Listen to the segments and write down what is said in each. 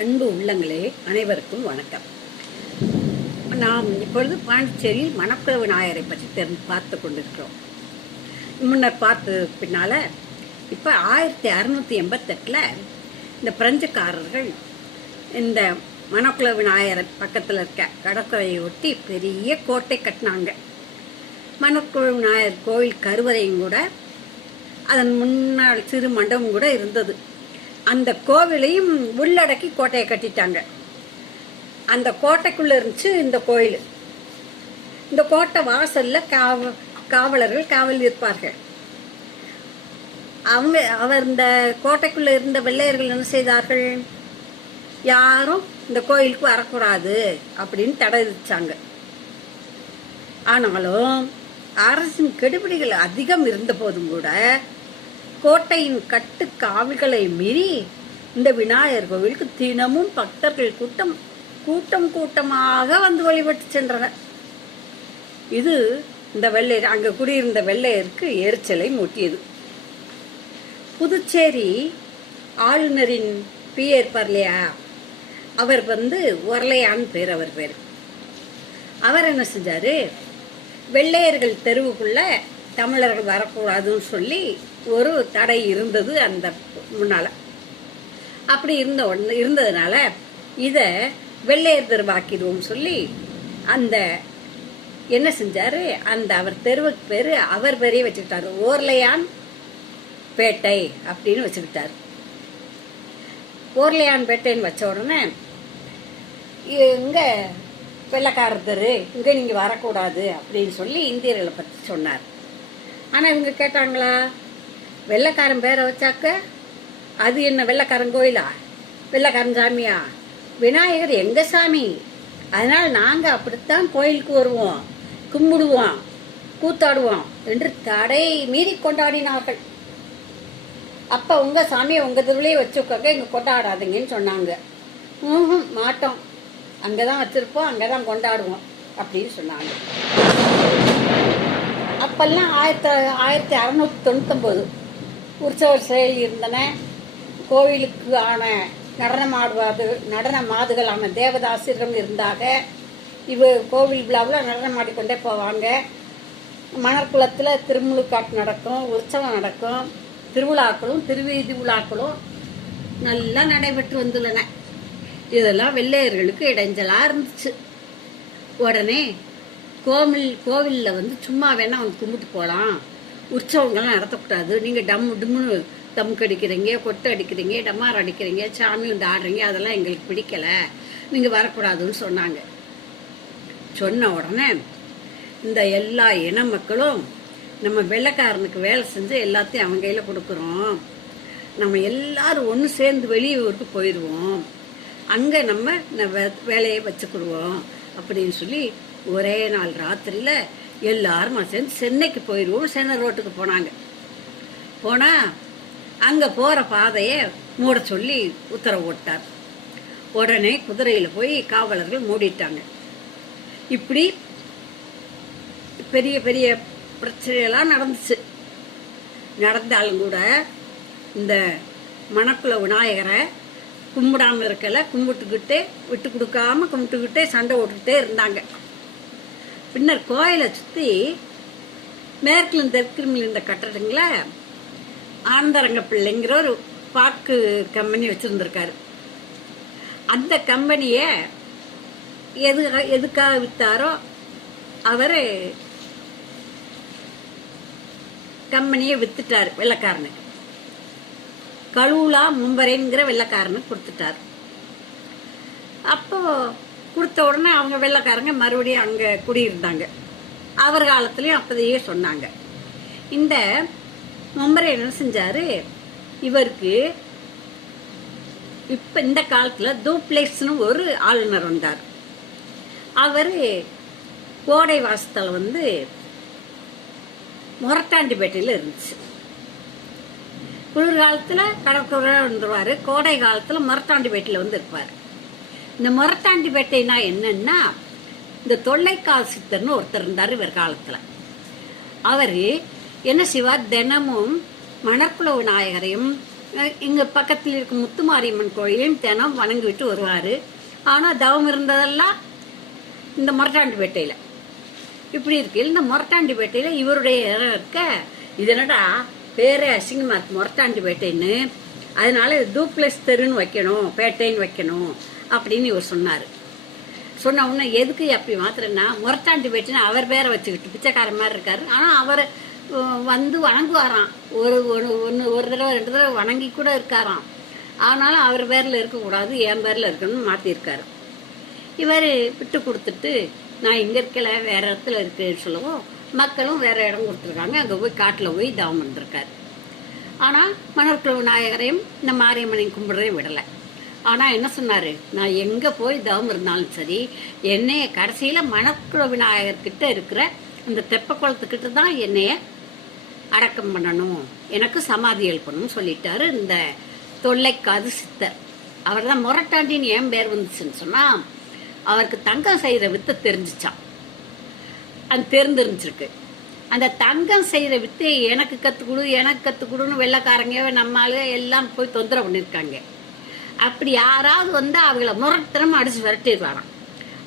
அன்பு உள்ளங்களே, அனைவருக்கும் வணக்கம். நாம் இப்பொழுது பாண்டிச்சேரியில் மணக்குள விநாயகரை பற்றி பார்த்து கொண்டிருக்கிறோம். முன்னர் பார்த்து பின்னால இப்போ 1688 இந்த பிரெஞ்சுக்காரர்கள் இந்த மணக்குள விநாயகர் பக்கத்தில் இருக்க கடற்கரையை ஒட்டி பெரிய கோட்டை கட்டினாங்க. மணக்குள விநாயகர் கோவில் கருவறையும் கூட அதன் முன்னால் சிறு மண்டபம் கூட இருந்தது. அந்த கோவிலையும் உள்ளடக்கி கோட்டையை கட்டிட்டாங்க. அந்த கோட்டைக்குள்ள இருந்துச்சு இந்த கோயில். இந்த கோட்டை வாசல்ல காவலர்கள் காவல் இருப்பார்கள். அவர் இந்த கோட்டைக்குள்ள இருந்த வெள்ளையர்கள் என்ன செய்தார்கள், யாரும் இந்த கோயிலுக்கு வரக்கூடாது அப்படின்னு தடை விதிச்சாங்க. ஆனாலும் அரசின் கெடுபிடிகள் அதிகம் இருந்த போதும் கூட கோட்டையின் கட்டு காவல்களை மீறி இந்த விநாயகர் கோவிலுக்கு தினமும் பக்தர்கள் கூட்டமாக வந்து வழிபட்டு சென்றனர். இது இந்த வெள்ளையர் அங்க குடியிருந்த வெள்ளையருக்கு எரிச்சலை மூட்டியது. புதுச்சேரி ஆளுநரின் பிஏ இருப்பார் இல்லையா, அவர் ஒரலையான் பேர். அவர் என்ன செஞ்சாரு, வெள்ளையர்கள் தெருவுக்குள்ள தமிழர்கள் வரக்கூடாதுன்னு சொல்லி ஒரு தடை இருந்தது அந்த முன்னால. அப்படி இருந்ததுனால இத வெள்ளையர் தெருவாக்கிடுவோம் சொல்லி அந்த என்ன செஞ்சாரு, அந்த அவர் தெருவுக்கு பேரு அவர் பேரையே வச்சுக்கிட்டாரு, ஓர்லையான் பேட்டை அப்படின்னு வச்சுக்கிட்டாரு. ஓர்லையான் பேட்டைன்னு வச்ச உடனே இங்க வெள்ளைக்காரர் தெரு, இங்க நீங்க வரக்கூடாது அப்படின்னு சொல்லி இந்தியர்களை பத்தி சொன்னார். ஆனா இவங்க கேட்டாங்களா, வெள்ளைக்காரன் பேரை வச்சாக்க அது என்ன வெள்ளைக்காரன் கோயிலா, வெள்ளைக்காரன் சாமியா? விநாயகர் எங்க சாமி, அதனால நாங்க அப்படித்தான் கோயிலுக்கு வருவோம், கும்பிடுவோம், கூத்தாடுவோம் என்று தடை மீறி கொண்டாடினார்கள். அப்ப உங்க சாமியை உங்க தெருவிலேயே வச்சுக்கோங்க, இங்க கொண்டாடாதீங்கன்னு சொன்னாங்க. மாட்டோம், அங்கதான் வச்சிருப்போம், அங்கதான் கொண்டாடுவோம் அப்படின்னு சொன்னாங்க. அப்பெல்லாம் 1699 உற்சவ செயல் இருந்தன. கோவிலுக்கு ஆன நடன மாதுகளான தேவதாசிரம் இருந்தாங்க. கோவில் விழாவில் நடனம் ஆடிக்கொண்டே போவாங்க. மணற்குளத்தில் திருமுழுக்காட்டு நடக்கும், உற்சவம் நடக்கும், திருவிழாக்களும் திருவீதி விழாக்களும் நல்லா நடைபெற்று வந்துள்ளன. இதெல்லாம் வெள்ளையர்களுக்கு இடைஞ்சலா இருந்துச்சு. உடனே கோவிலில் சும்மா வேணா வந்து கும்பிட்டு போகலாம், உற்சவங்கள்லாம் நடத்தக்கூடாது, நீங்கள் டம்முன்னு தம்முக்கு அடிக்கிறீங்க, கொட்டை அடிக்கிறீங்க, டம்மார் அடிக்கிறீங்க, சாமி வந்து ஆடுறீங்க, அதெல்லாம் எங்களுக்கு பிடிக்கல, நீங்கள் வரக்கூடாதுன்னு சொன்னாங்க. சொன்ன உடனே இந்த எல்லா இன மக்களும் நம்ம வெள்ளைக்காரனுக்கு வேலை செஞ்சு எல்லாத்தையும் அவங்க கையில் கொடுக்குறோம், நம்ம எல்லாரும் ஒன்று சேர்ந்து வெளியூருக்கு போயிடுவோம், அங்கே நம்ம வேலையை வச்சுக்கிடுவோம் அப்படின்னு சொல்லி ஒரே நாள் ராத்திரியில எல்லாரும் சேர்ந்து சென்னைக்கு போயிடுவோம். சென்னை ரோட்டுக்கு போனாங்க. போனா அங்க போற பாதைய மூட சொல்லி உத்தரவு போட்டார். உடனே குதிரையில போய் காவலர்கள் மூடிட்டாங்க. இப்படி பெரிய பெரிய பிரச்சனையெல்லாம் நடந்துச்சு. நடந்தாலும் கூட இந்த மணக்குள விநாயகரை கும்பிடாம இருக்கல, கும்பிட்டுக்கிட்டே விட்டு கொடுக்காம கும்பிட்டுக்கிட்டே சண்டை ஓட்டுக்கிட்டே இருந்தாங்க. பின்னர் கோயிலை சுற்றி மேற்கிலும் தெற்கிலும் இருந்த கட்டடங்கள ஆனந்தரங்க பிள்ளைங்கிற ஒரு பாக்கு கம்பெனி வச்சிருந்திருக்காரு. அந்த கம்பெனிய எதுக்காக வித்தாரோ அவரு கம்பெனியை வித்துட்டாரு வெள்ளைக்காரனுக்கு. கலூலா மும்பரைங்கிற வெள்ளைக்காரனுக்கு கொடுத்துட்டாரு. அப்போ கொடுத்த உடனே அவங்க வெள்ளைக்காரங்க மறுபடியும் அங்க குடியிருந்தாங்க. அவர் காலத்திலயும் அப்பதையே சொன்னாங்க. இந்த மும்பரை என்ன செஞ்சாரு, இவருக்கு இப்ப இந்த காலத்துல டூப்ளெக்ஸ்னு ஒரு ஆளுநர் வந்தார். அவரு கோடை வாசத்துல மொரட்டாண்டிப்பேட்டையில இருந்துச்சு. குளிர்காலத்துல கடற்கரை வந்துருவாரு, கோடை காலத்துல மொரட்டாண்டிப்பேட்டையில இருப்பாரு. இந்த மொரட்டாண்டிப்பேட்டைனா என்னன்னா, இந்த தொல்லைக்கால் சித்தர்னு ஒருத்தர் இருந்தார் இவர் காலத்துல. அவரு என்ன செய்வார், தினமும் மணற்குள விநாயகரையும் இங்கே பக்கத்தில் இருக்கும் முத்துமாரியம்மன் கோயிலையும் தினம் வணங்கிவிட்டு வருவார். ஆனால் தவம் இருந்ததெல்லாம் இந்த மொரட்டாண்டிப்பேட்டையில். இப்படி இருக்கு. இந்த மொரட்டாண்டிப்பேட்டையில் இவருடைய இடம் இருக்க, இது என்னடா பேரே அசிங்கமாக இருக்கு மொரட்டாண்டிப்பேட்டைன்னு, அதனால டூப்ளெக்ஸ் தெருன்னு வைக்கணும், பேட்டைன்னு வைக்கணும் அப்படின்னு இவர் சொன்னார். சொன்ன உடனே எதுக்கு அப்படி மாத்திரன்னா, மொரட்டாண்டிப்பேட்டைன்னு அவர் பேரை வச்சுக்கிட்டு பிச்சைக்கார மாதிரி இருக்காரு. ஆனால் அவர் வந்து வணங்குவாராம். ஒரு தடவை 2 தடவை வணங்கி கூட இருக்காராம். ஆனாலும் அவர் பேரில் இருக்கக்கூடாது, என் பேரில் இருக்கணும்னு மாற்றிருக்காரு. இவர் விட்டு கொடுத்துட்டு நான் இங்கே இருக்கல வேற இடத்துல இருக்குன்னு சொல்லவும், மக்களும் வேற இடம் கொடுத்துருக்காங்க. அங்கே போய் காட்டில் போய் தவம் பண்ணிருக்காரு. ஆனால் மணற்குள விநாயகரையும் இந்த மாரியம்மனையும் கும்பிடுறதையும் விடலை. ஆனால் என்ன சொன்னார், நான் எங்கே போய் தவம் இருந்தாலும் சரி, என்னைய கடைசியில் மணற்குள விநாயகர்கிட்ட இருக்கிற இந்த தெப்ப குளத்துக்கிட்ட தான் என்னைய அடக்கம் பண்ணணும், எனக்கு சமாதி எழுப்பணும்னு சொல்லிட்டாரு இந்த தொல்லைக்காது சித்தர். அவர் தான் மொரட்டாண்டின்னு ஏன் பேர் வந்துச்சுன்னு சொன்னால், அவருக்கு தங்கம் செய்கிற வித்தை தெரிஞ்சிச்சான். அது தெரிஞ்சிருக்கு. அந்த தங்கம் செய்கிற வித்தையை எனக்கு கற்றுக்கொடு எனக்கு கற்றுக்கொடுன்னு வெள்ளைக்காரங்க நம்மளால எல்லாம் போய் தொந்தரவு பண்ணியிருக்காங்க. அப்படி யாராவது வந்து அவங்கள முரட்டமாக அடிச்சு விரட்டிடுவாராம்.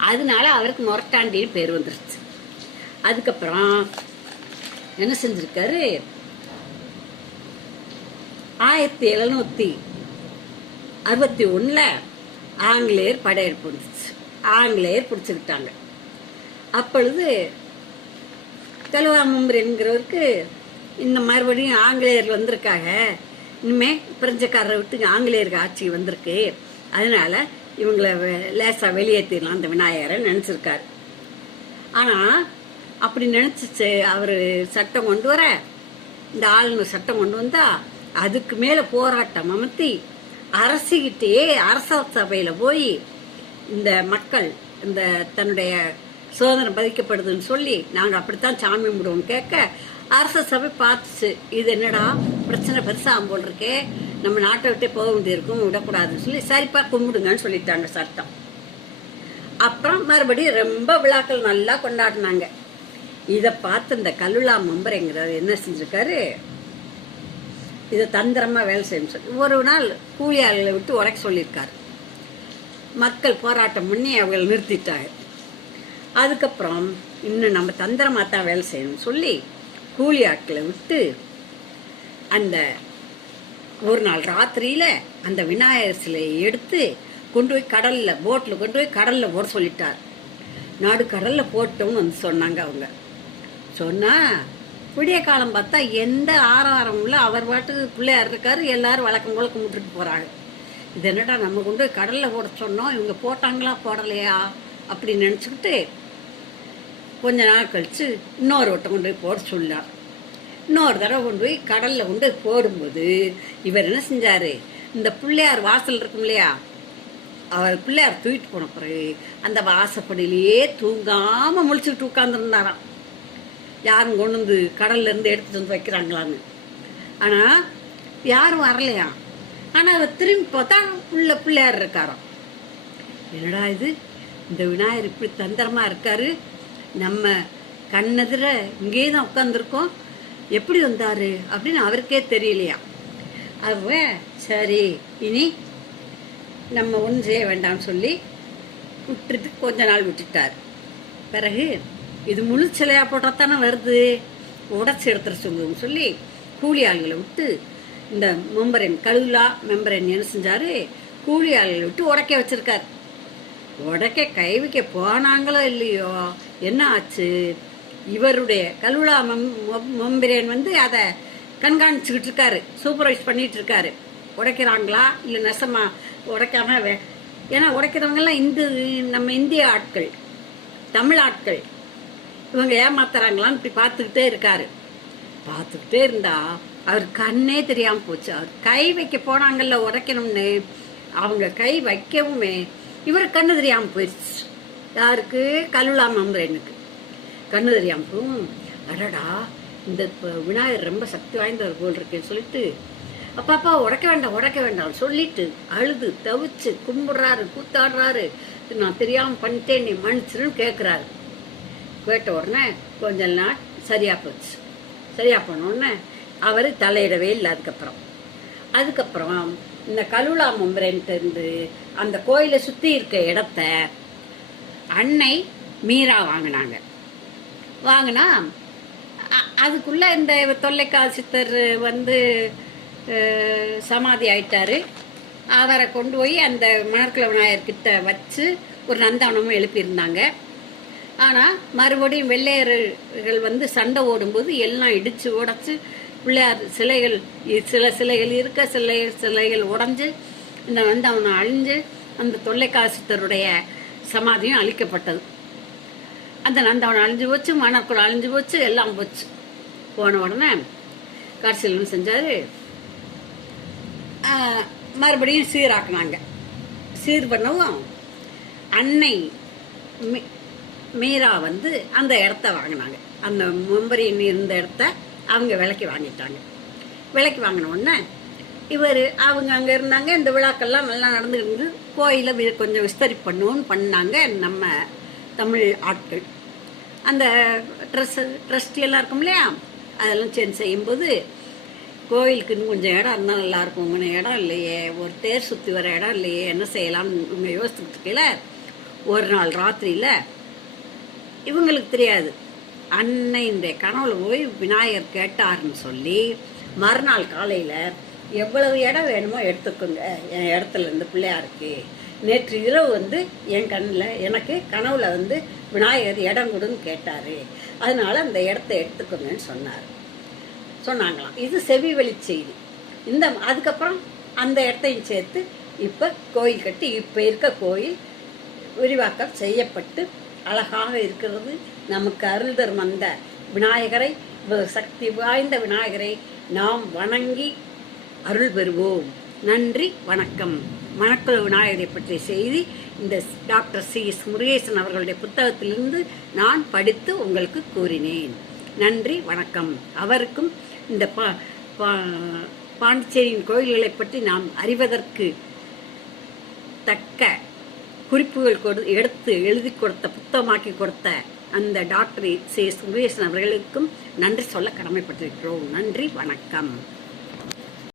அதனால அவருக்கு மொரட்டாண்டின்னு பேர் வந்துருச்சு. அதுக்கப்புறம் என்ன செஞ்சிருக்காரு, 1761 ஆங்கிலேயர் படையெடுப்பு வந்துச்சு. ஆங்கிலேயர் பிடிச்சுக்கிட்டாங்க. அப்பொழுது கலுவாமும்புரங்கிறவருக்கு இந்த மறுபடியும் ஆங்கிலேயர் வந்திருக்காங்க, இனிமே பிரெஞ்சக்காரரை விட்டு ஆங்கிலேயருக்கு ஆட்சி வந்திருக்கு, அதனால இவங்களை லேசாக வெளியேற்றிடலாம் அந்த விநாயகரை நினச்சிருக்காரு. ஆனால் அப்படி நினச்சிச்சு அவர் சட்டம் கொண்டு வர, இந்த ஆளுநர் சட்டம் கொண்டு வந்தா அதுக்கு மேலே போராட்டம் அமர்த்தி அரசிக்கிட்டே அரச சபையில் போய் இந்த மக்கள் இந்த தன்னுடைய சுதந்திரம் பதிக்கப்படுதுன்னு சொல்லி நாங்கள் அப்படித்தான் சாமி கும்பிடுவோம் கேட்க, அரச சபை பார்த்துச்சு, இது என்னடா பிரச்சனை பெருசாக போல் இருக்கே, நம்ம நாட்டை விட்டே போக வேண்டியிருக்கும், விடக்கூடாதுன்னு சொல்லி சரிப்பா கும்பிடுங்கன்னு சொல்லிட்டாங்க சட்டம். அப்புறம் மறுபடியும் ரொம்ப விழாக்கள் நல்லா கொண்டாடினாங்க. இதை பார்த்து இந்த கலுவாமும்புரங்கிறவர் என்ன செஞ்சிருக்காரு, இதை தந்திரமாக வேலை செய்யணும் சொல்லி ஒரு நாள் கூலியாளர்களை விட்டு உடைக்க சொல்லியிருக்காரு. மக்கள் போராட்டம் பண்ணி அவங்களை நிறுத்திட்டாங்க. அதுக்கப்புறம் இன்னும் நம்ம தந்திரமாக தான் வேலை செய்யணும்னு சொல்லி கூலி ஆட்களை விட்டு அந்த ஒரு நாள் ராத்திரியில் அந்த விநாயகர் சிலையை எடுத்து கொண்டு போய் கடலில் போட்டில் கொண்டு போய் கடலில் போட சொல்லிட்டார். நாடு கடலில் போட்டோம்னு வந்து சொன்னாங்க. அவங்க சொன்னால் விடிய காலம் பார்த்தா எந்த ஆரவாரமும் இல்லை, அவர் பாட்டுக்கு பிள்ளையார் இருக்காரு, எல்லாரும் வழக்கம் போல கும்பிட்டுட்டு போகிறாங்க. இது என்னடா நம்ம கொண்டு போய் கடலில் போட சொன்னோம், இவங்க போட்டாங்களா போடலையா அப்படின்னு நினச்சிக்கிட்டு கொஞ்ச நாள் கழித்து இன்னொரு வட்டம் கொண்டு போய் போட சொன்னார். இன்னொரு தடவை கொண்டு போய் கடலில் கொண்டு போய் போடும்போது இவர் என்ன செஞ்சார், இந்த பிள்ளையார் வாசல் இருக்கும் இல்லையா, அவர் பிள்ளையார் தூக்கிட்டு போன பிறகு அந்த வாசப்படியிலேயே தூங்காமல் முழிச்சுக்கிட்டு உட்காந்துருந்தாராம். யாரும் கொண்டு வந்து கடல்லேருந்து எடுத்துகிட்டு வந்து வைக்கிறாங்களான்னு. ஆனால் யாரும் வரலையா. ஆனால் அவர் திரும்பி பார்த்தா உள்ள பிள்ளையார் இருக்காராம். என்னடா இது, இந்த விநாயகர் இப்படி தந்திரமாக இருக்காரு, நம்ம கண்ணெதிர இங்கே தான் உட்காந்துருக்கோம், எப்படி வந்தார் அப்படின்னு அவருக்கே தெரியலையா. அவ சரி இனி நம்ம ஒன்றும் செய்ய வேண்டாம்னு சொல்லி விட்டுட்டு கொஞ்ச நாள் விட்டுட்டார். பிறகு இது முழு சிலையாக போட்டால் தானே வருது, உடச்சி எடுத்துட சொல்லுன்னு சொல்லி கூலி ஆளுகளை விட்டு இந்த கலுவா மெம்பரன் என்ன செஞ்சார், கூலி ஆளுகளை விட்டு உடைக்க வச்சிருக்கார். உடைக்க கை வைக்க போனாங்களோ இல்லையோ என்ன ஆச்சு, இவருடைய கலுவா மெம்பரன் வந்து அதை கண்காணிச்சுக்கிட்டு இருக்காரு, சூப்பர்வைஸ் பண்ணிட்டு இருக்காரு. உடைக்கிறாங்களா இல்லை நெசமா உடைக்காம, ஏன்னா உடைக்கிறவங்கெல்லாம் நம்ம இந்திய ஆட்கள், தமிழ் ஆட்கள், இவங்க ஏமாத்துறாங்களான்னு இப்படி பார்த்துக்கிட்டே இருக்காரு. பார்த்துக்கிட்டே இருந்தா அவர் கண்ணே தெரியாமல் போச்சு. அவர் கை வைக்க போனாங்கல்ல உடைக்கணும்னு, அவங்க கை வைக்கவுமே இவர் கண்ணு தெரியாமல் போயிடுச்சு. யாருக்கு, கலுவாமும்புரனுக்கு கண்ணு தெரியாமல் போகும். அடடா இந்த விநாயகர் ரொம்ப சக்தி வாய்ந்தவர் போல் இருக்குன்னு சொல்லிட்டு அப்பா உடைக்க வேண்டாம் சொல்லிட்டு அழுது தவிச்சு கும்பிடுறாரு, கூத்தாடுறாரு. நான் தெரியாமல் பண்ணிட்டேன், நீ மன்னிச்சிருன்னு கேட்குறாரு. கேட்ட உடனே கொஞ்ச நாள் சரியா போச்சு. சரியா போனோடனே அவர் தலையிடவே இல்லை. அதுக்கப்புறம் அதுக்கப்புறம் இந்த கலுலா மும்பரன்ட்டு இருந்து அந்த கோயிலை சுற்றி இருக்க இடத்த அன்னை மீரா வாங்கினா அதுக்குள்ள இந்த தொல்லைக்கால் சித்தர் வந்து சமாதி ஆயிட்டாரு. அவரை கொண்டு போய் அந்த மணற்குள விநாயகர்கிட்ட வச்சு ஒரு நந்தவனமும் எழுப்பியிருந்தாங்க. ஆனால் மறுபடியும் வெள்ளையர்கள் வந்து சண்டை ஓடும்போது எல்லாம் இடித்து உடச்சி பிள்ளையார் சிலைகள் சில சிலைகள் இருக்க சிலைகள் உடஞ்சி இந்த நந்தவனம் அழிஞ்சு அந்த தொல்லைக்கால் சித்தருடைய சமாதியும் அழிக்கப்பட்டது. அந்த நந்தவனம் அழிஞ்சு போச்சு, மணற்குளம் அழிஞ்சு போச்சு, எல்லாம் போச்சு. போன உடனே கடைசியில் செஞ்சார், மறுபடியும் சீராக்குனாங்க. சீர் பண்ணவும் அன்னை மீரா வந்து அந்த இடத்த வாங்கினாங்க. அந்த மும்பரின் இருந்த இடத்த அவங்க விலைக்கு வாங்கிட்டாங்க. விலைக்கு வாங்கின உடனே அவங்க அங்கே இருந்தாங்க. இந்த விழாக்கள்லாம் நல்லா நடந்துருந்து கோயிலை கொஞ்சம் விஸ்தரி பண்ணுவோன்னு பண்ணாங்க நம்ம தமிழ் ஆட்கள். அந்த ட்ரஸ்டி எல்லாம் இருக்கும் இல்லையா, அதெல்லாம் சேர்ந்து செய்யும்போது கோயிலுக்கு இன்னும் கொஞ்சம் இடம் இருந்தால் நல்லாயிருக்கும். உங்க இடம் இல்லையே, ஒரு தேர் சுற்றி வர இடம் இல்லையே, என்ன செய்யலாம்னு இவங்க யோசிச்சுட்டு இருக்கல. ஒரு நாள் ராத்திரியில் இவங்களுக்கு தெரியாது, அன்னையுடைய கனவுல போய் விநாயகர் கேட்டாருன்னு சொல்லி மறுநாள் காலையில் எவ்வளவு இடம் வேணுமோ எடுத்துக்கோங்க என் இடத்துல இருந்து பிள்ளையாருக்கு. நேற்று இரவு வந்து என் எனக்கு கனவுல வந்து விநாயகர் இடம் கொடுன்னு கேட்டாரு, அதனால அந்த இடத்த எடுத்துக்கோங்கன்னு சொன்னாங்களாம். இது செவி வழி செய்தி. அதுக்கப்புறம் அந்த இடத்தையும் சேர்த்து இப்போ கோயில் கட்டி இப்போ இருக்க கோயில் விரிவாக்கம் செய்யப்பட்டு அழகாக இருக்கிறது. நமக்கு அருள் தரும் அந்த விநாயகரை, சக்தி வாய்ந்த விநாயகரை நாம் வணங்கி அருள் பெறுவோம். நன்றி, வணக்கம். மணக்குள விநாயகரை பற்றிய செய்தி இந்த டாக்டர் C.S. முருகேசன் அவர்களுடைய புத்தகத்திலிருந்து நான் படித்து உங்களுக்கு கூறினேன். நன்றி, வணக்கம். அவருக்கும் இந்த பாண்டிச்சேரியின் கோயில்களை பற்றி நாம் அறிவதற்கு தக்க குறிப்புகள் எடுத்து எழுதி கொடுத்த, புத்தகமாக்கி கொடுத்த அந்த டாக்டர் C.S. முருகேசன் அவர்களுக்கும் நன்றி சொல்ல கடமைப்பட்டிருக்கிறோம். நன்றி, வணக்கம்.